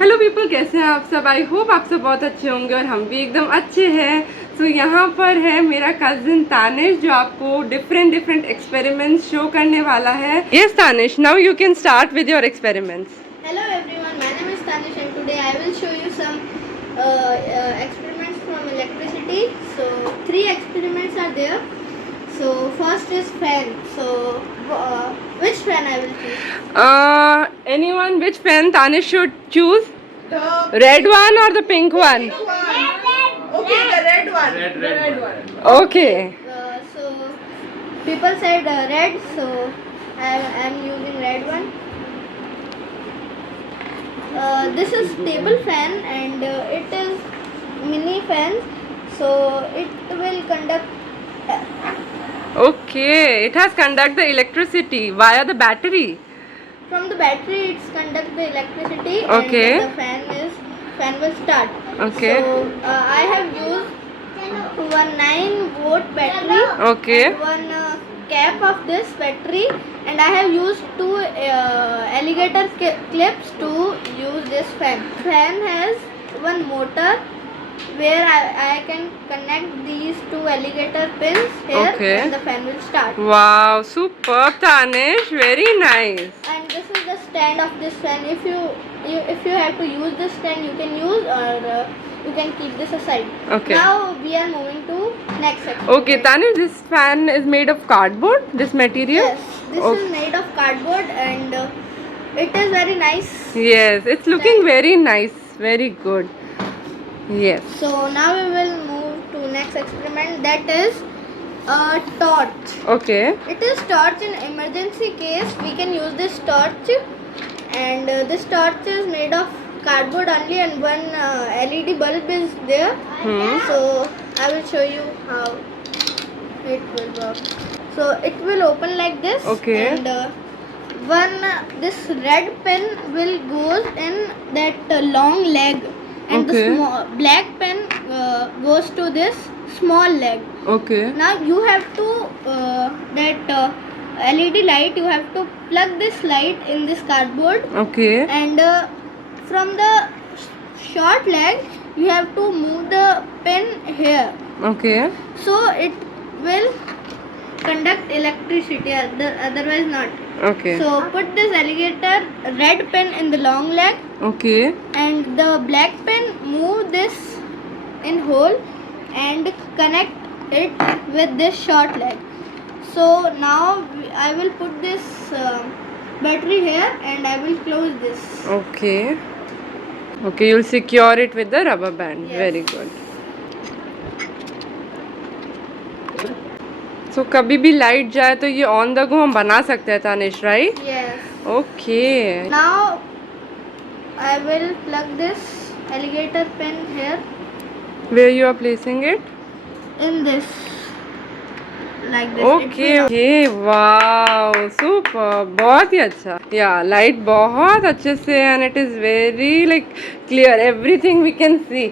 Hello people, कैसे हैं आप सब। आई होप आप सब बहुत अच्छे होंगे और हम भी एकदम अच्छे हैं। सो यहाँ पर है मेरा कजिन तानिश जो आपको डिफरेंट एक्सपेरिमेंट्स शो करने वाला है। Yes Tanish, now you can start with your experiments. Hello everyone, my name is Tanish and today I will show you some experiments from electricity. So 3 experiments are there. So first is fan. So which fan I will choose? Anyone, which pen Tanish should choose? The red one or the pink one? Okay, the red one. Red one. Okay. So people said red, so I am using red one. This is table fan and it is mini fan, so it will conduct. Okay, it has conduct the electricity via the battery. From the battery, it's conduct the electricity. Okay. And the fan will start. Okay. So I have used one 9-volt battery. Okay. And one cap of this battery, and I have used 2 alligator clips to use this fan. Fan has one motor where I can connect these 2 alligator pins here. Okay. And the fan will start. Wow, superb Tanish, very nice. And this is the stand of this fan. If you have to use this stand, you can use, or you can keep this aside. Okay. Now we are moving to next section. Okay, Tanish, this fan is made of cardboard, this material? Yes, this is made of cardboard and it is very nice. Yes, it's looking very nice, very good. Yes. So now we will move to next experiment, that is a torch. Okay. It is torch. In emergency case we can use this torch, and this torch is made of cardboard only, and one LED bulb is there. So I will show you how it will work. So it will open like this. Okay. And this red pen will goes in that long leg, and Okay. the small black pen goes to this small leg. Okay. Now you have to LED light, you have to plug this light in this cardboard, Okay. and from the short leg you have to move the pin here, Okay. so it will conduct electricity, otherwise not. Okay. So put this alligator red pin in the long leg, Okay. and the black pin, move this in hole and connect it with this short leg. So now I will put this battery here and I will close this. Okay. Okay, you'll secure it with the rubber band. Yes. Very good. So कभी भी light जाए तो ये on the go हम बना सकते हैं Tanish, right? Yes. Okay. Now I will plug this alligator pin here Where you are placing it? in this, like this. Okay. Okay. Wow. Super. बहुत ही अच्छा. Yeah, light बहुत अच्छे से, and it is very like clear. Everything we can see.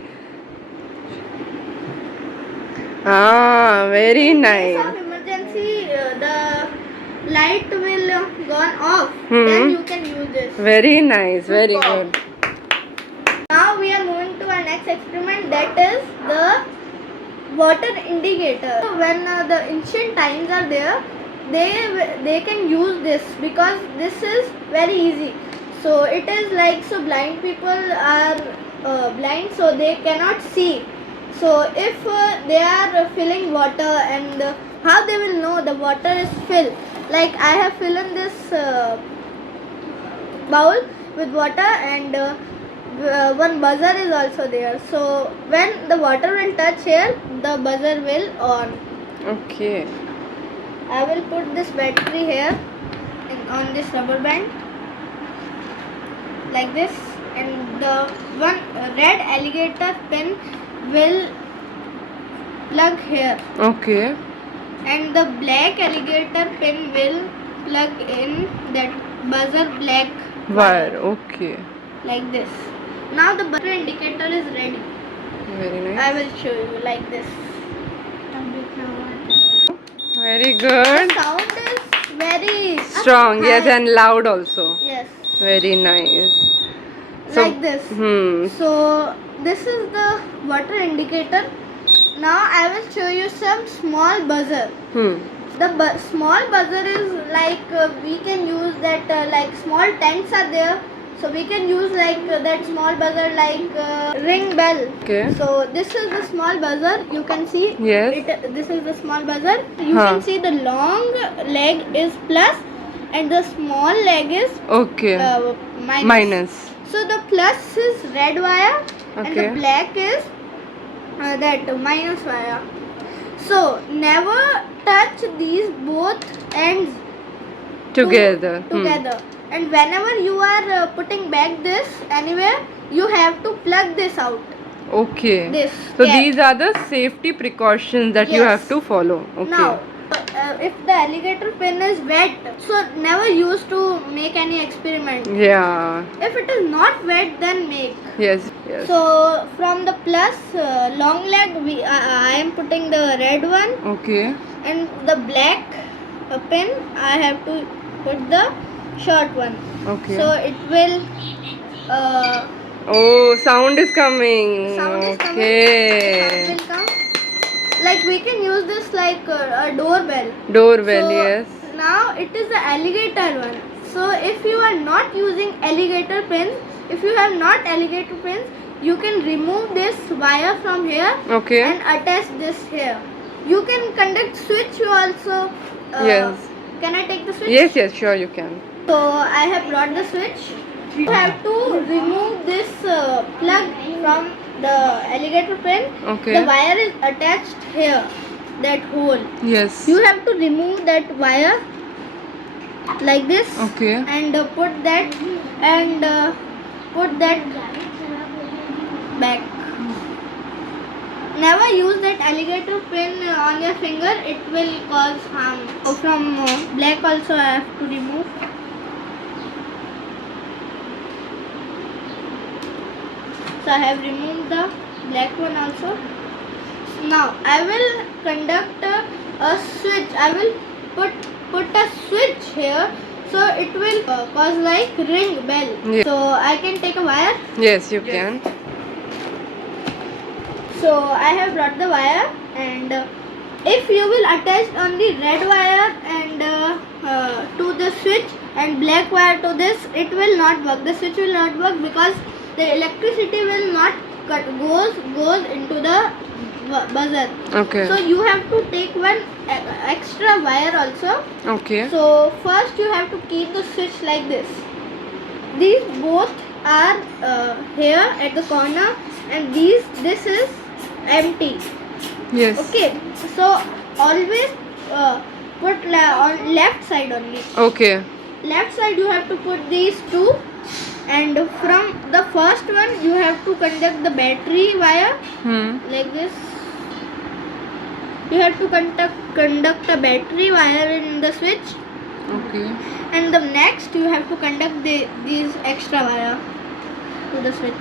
Ah, very In nice. case of emergency, the light will gone off. Hmm. Then you can use this. Very nice. Very good. Now we are moving to our next experiment, that is the water indicator. When the ancient times are there, they can use this because this is very easy. So it is like, so blind people are blind, so they cannot see. So if they are filling water, and how they will know the water is filled? Like I have filled in this bowl with water, and one buzzer is also there. So when the water will touch here, the buzzer will on. Okay. I will put this battery here on this rubber band like this, and the one red alligator pin will plug here, Okay. and the black alligator pin will plug in that buzzer black Wire. Okay. like this. Now the buzzer indicator is ready. Very I nice. will show you like this. Very The good. sound is very Strong. Yes, high. and loud also. Yes. Very nice. like this. So this is the water indicator. Now I will show you some small buzzer. The small buzzer is like we can use that like small tents are there, so we can use like that small buzzer like ring bell. Okay. So this is the small buzzer, you can see. Yes. This is the small buzzer. You can see the long leg is plus and the small leg is Okay. Minus. So the plus is red wire and the Okay. black is that minus wire. So never touch these both ends Together. together. And whenever you are putting back this anywhere, you have to plug this out. Okay. This So cap. these are the safety precautions that you Yes. have to follow. Okay. Now if the alligator pin is wet, so never use to make any experiment. Yeah. If it is not wet, then make. Yes. Yes. So from the plus long leg, I am putting the red one, Okay. and the black pin I have to put the short one. Okay. So it will Oh, sound is coming. sound is coming. Okay. Sound will come. Like we can use this like a doorbell. Doorbell. So Yes. now it is the alligator one. So if you are not using alligator pins, if you have not alligator pins, you can remove this wire from here Okay. and attach this here. You can conduct switch also. Yes. Can I take the switch? Yes. Yes. Sure, you can. So I have brought the switch. You have to remove this plug from the alligator pin. Okay. The wire is attached here, that hole. Yes. You have to remove that wire like this. Okay. And put that back. Never use that alligator pin on your finger, it will cause harm. So from black also I have to remove. So I have removed the black one also. Now I will conduct a switch. I will put a switch here, so it will cause like ring bell. Yeah. So I can take a wire. Yes, you can. So I have brought the wire, and if you will attach only red wire and to the switch and black wire to this, it will not work. The switch will not work because the electricity will not goes into the buzzer. Okay. So you have to take one extra wire also. Okay. So first you have to keep the switch like this. These both are here at the corner, and this is empty. Yes. Okay. So always put on left side only. Okay. Left side you have to put these two, and from the first one you have to conduct the battery wire like this. You have to conduct a battery wire in the switch, Okay. and the next you have to conduct these extra wire to the switch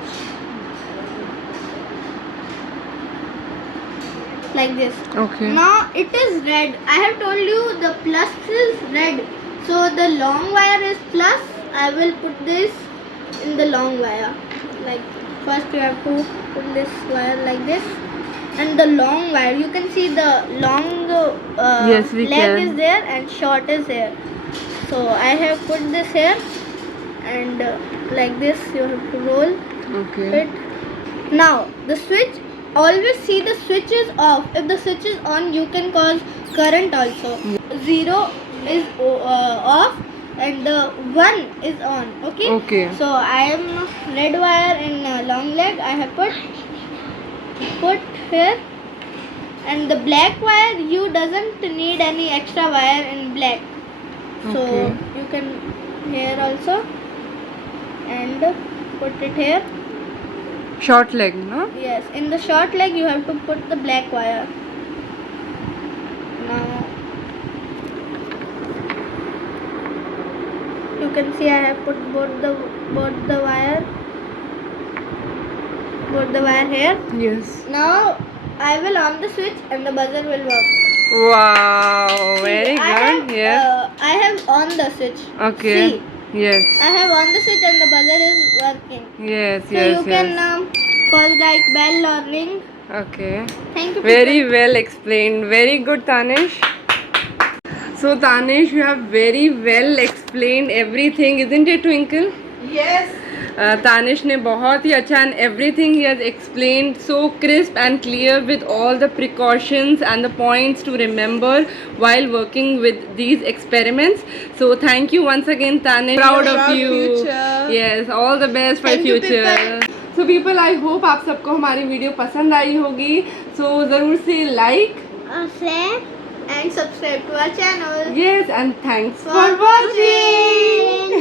like this. Okay. Now it is red. I have told you the plus is red, so the long wire is plus. I will put this in the long wire. Like first you have to put this wire like this, and the long wire, you can see the long Yes, we leg can. is there and short is here. So I have put this here, and like this you have to roll Okay. it. Now the switch, always see the switch is off. If the switch is on, you can cause current also. 0 is off and the 1 is on. Okay. Okay. So I am red wire in long leg. I have put here, and the black wire, you doesn't need any extra wire in black. So Okay. you can here also, and put it here. Short leg, no? Yes, in the short leg you have to put the black wire. Now you can see I have put both the wire here. Yes. Now I will on the switch and the buzzer will work. Wow, very See, good. Yes. I have on the switch. Okay. See, Yes. I have on the switch and the buzzer is working. Yes, So yes, you can yes. call like bell or ring. Okay. Thank you. Very people. well explained. Very good, Tanish. So, Tanish, you have very well explained everything, isn't it, Twinkle? Yes. Tanish ने बहुत ही अच्छा and everything he has explained so crisp and clear with all the precautions and the points to remember while working with these experiments. So thank you once again, Tanish. Proud of Proud you. future. Yes, all the best for Thank you, future. people. So people, I hope आप सबको हमारी video पसंद आई होगी. So ज़रूर से like. Share and subscribe to our channel. Yes, and thanks For for watching.